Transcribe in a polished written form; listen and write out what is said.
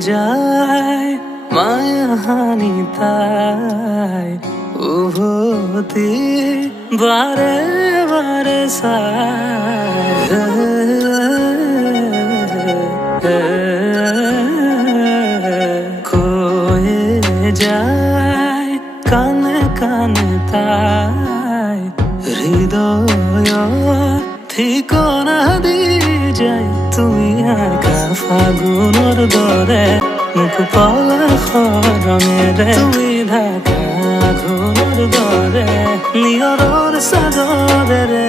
যায় মায়াহানি তাই উভতি বারে বারে কয়ে যায় কানে কানে তাই হৃদয় ঠিকনা দি যাই তুমি একা ফাগুনৰ দৰে মুখ পলসৰ ৰঙেৰে তুমি ঢাকা আঘোণৰ দৰে নিয়ৰৰ চাদৰেৰে